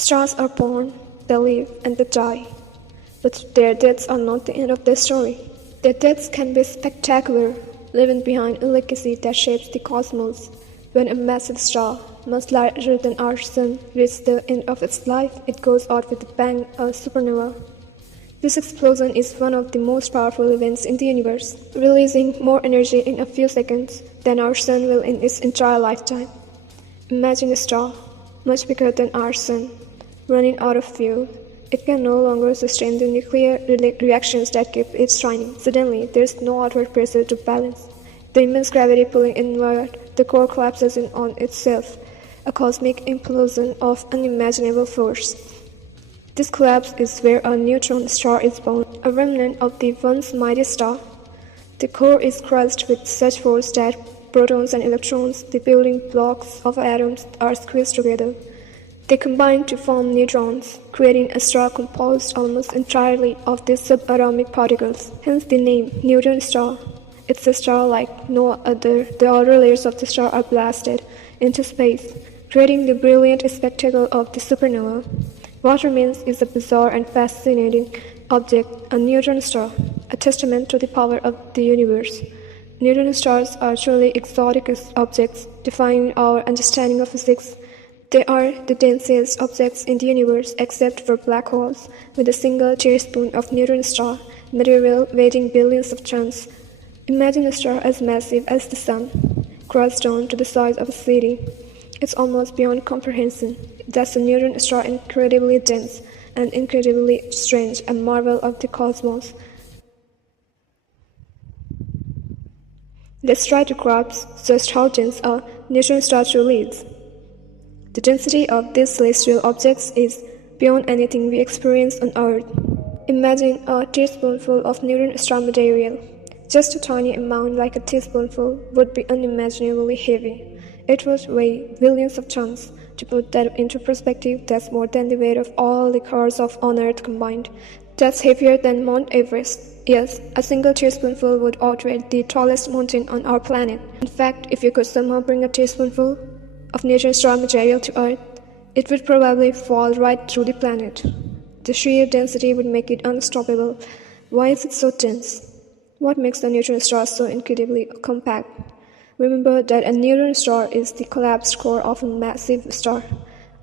Stars are born, they live, and they die. But their deaths are not the end of their story. Their deaths can be spectacular, leaving behind a legacy that shapes the cosmos. When a massive star, much larger than our Sun, reaches the end of its life, it goes out with a bang, a supernova. This explosion is one of the most powerful events in the universe, releasing more energy in a few seconds than our Sun will in its entire lifetime. Imagine a star, much bigger than our Sun, running out of fuel. It can no longer sustain the nuclear reactions that keep it shining. Suddenly, there is no outward pressure to balance. The immense gravity pulling inward, the core collapses in on itself, a cosmic implosion of unimaginable force. This collapse is where a neutron star is born, a remnant of the once mighty star. The core is crushed with such force that protons and electrons, the building blocks of atoms, are squeezed together. They combine to form neutrons, creating a star composed almost entirely of these subatomic particles, hence the name neutron star. It's a star like no other. The outer layers of the star are blasted into space, creating the brilliant spectacle of the supernova. What remains is a bizarre and fascinating object, a neutron star, a testament to the power of the universe. Neutron stars are truly exotic objects, defying our understanding of physics. They are the densest objects in the universe except for black holes, with a single teaspoon of neutron star material weighing billions of tons. Imagine a star as massive as the Sun, crushed down to the size of a city. It's almost beyond comprehension. That's a neutron star, incredibly dense and incredibly strange, a marvel of the cosmos. Let's try to grasp just how dense a neutron star truly is. The density of these celestial objects is beyond anything we experience on Earth. Imagine a teaspoonful of neutron star material. Just a tiny amount like a teaspoonful would be unimaginably heavy. It would weigh billions of tons. To put that into perspective, that's more than the weight of all the cars on Earth combined. That's heavier than Mount Everest. Yes, a single teaspoonful would outweigh the tallest mountain on our planet. In fact, if you could somehow bring a teaspoonful of neutron star material to Earth, it would probably fall right through the planet. The sheer density would make it unstoppable. Why is it so dense? What makes a neutron star so incredibly compact? Remember that a neutron star is the collapsed core of a massive star.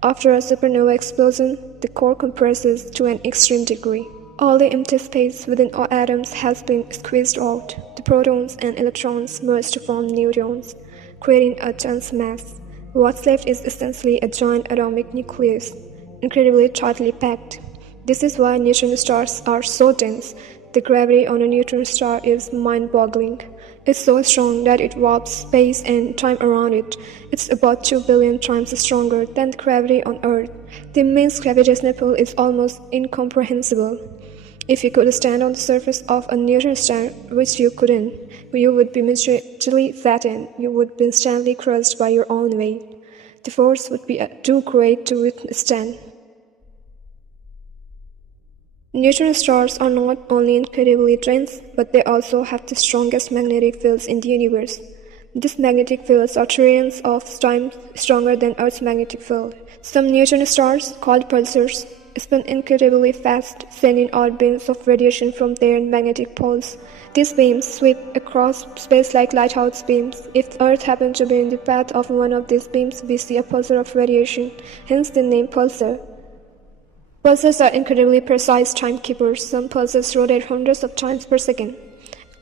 After a supernova explosion, the core compresses to an extreme degree. All the empty space within all atoms has been squeezed out. The protons and electrons merge to form neutrons, creating a dense mass. What's left is essentially a giant atomic nucleus, incredibly tightly packed. This is why neutron stars are so dense. The gravity on a neutron star is mind-boggling. It's so strong that it warps space and time around it. It's about 2 billion times stronger than the gravity on Earth. The immense gravitational pull is almost incomprehensible. If you could stand on the surface of a neutron star, which you couldn't, you would be miserably flattened. You would be instantly crushed by your own weight. The force would be too great to withstand. Neutron stars are not only incredibly dense, but they also have the strongest magnetic fields in the universe. These magnetic fields are trillions of times stronger than Earth's magnetic field. Some neutron stars, called pulsars, spin incredibly fast, sending out beams of radiation from their magnetic poles. These beams sweep across space like lighthouse beams. If Earth happened to be in the path of one of these beams, we see a pulsar of radiation, hence the name pulsar. Pulsars are incredibly precise timekeepers. Some pulsars rotate hundreds of times per second,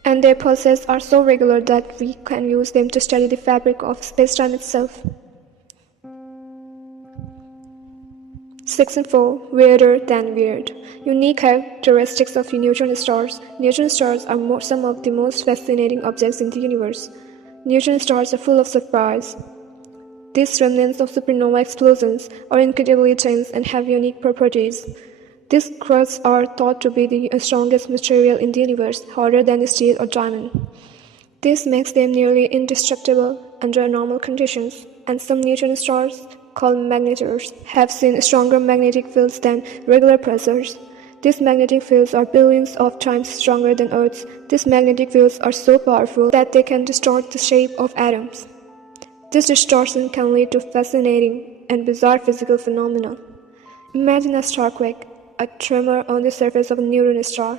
and their pulses are so regular that we can use them to study the fabric of space-time itself. Section 4. Weirder than weird. Unique characteristics of neutron stars. Neutron stars are some of the most fascinating objects in the universe. Neutron stars are full of surprise. These remnants of supernova explosions are incredibly dense and have unique properties. These crusts are thought to be the strongest material in the universe, harder than steel or diamond. This makes them nearly indestructible under normal conditions, and some neutron stars, called magnetars, have seen stronger magnetic fields than regular pulsars. These magnetic fields are billions of times stronger than Earth's. These magnetic fields are so powerful that they can distort the shape of atoms. This distortion can lead to fascinating and bizarre physical phenomena. Imagine a star quake, a tremor on the surface of a neutron star.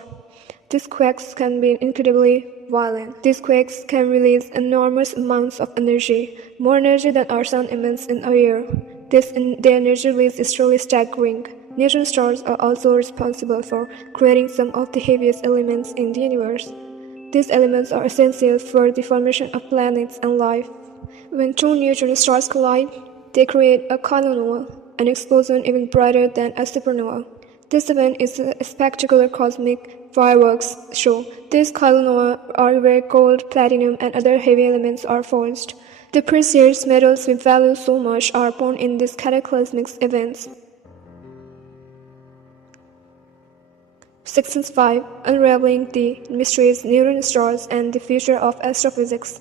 These quakes can be incredibly violent. These quakes can release enormous amounts of energy, more energy than our sun emits in a year. The energy release is truly staggering. Neutron stars are also responsible for creating some of the heaviest elements in the universe. These elements are essential for the formation of planets and life. When two neutron stars collide, they create a kilonova, an explosion even brighter than a supernova. This event is a spectacular cosmic fireworks show. These kilonova are where gold, platinum, and other heavy elements are forged. The precious metals we value so much are born in these cataclysmic events. Section 5. Unraveling the mysteries, neutron stars, and the future of astrophysics.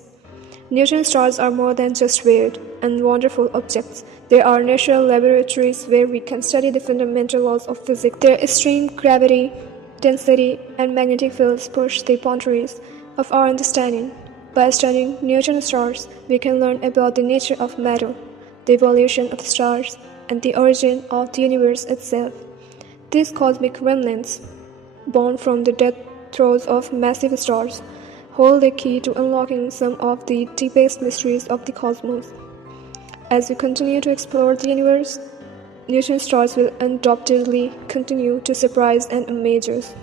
Neutron stars are more than just weird and wonderful objects. They are natural laboratories where we can study the fundamental laws of physics. Their extreme gravity, density, and magnetic fields push the boundaries of our understanding. By studying neutron stars, we can learn about the nature of matter, the evolution of the stars, and the origin of the universe itself. These cosmic remnants, born from the death throes of massive stars, hold the key to unlocking some of the deepest mysteries of the cosmos. As we continue to explore the universe, neutron stars will undoubtedly continue to surprise and amaze us.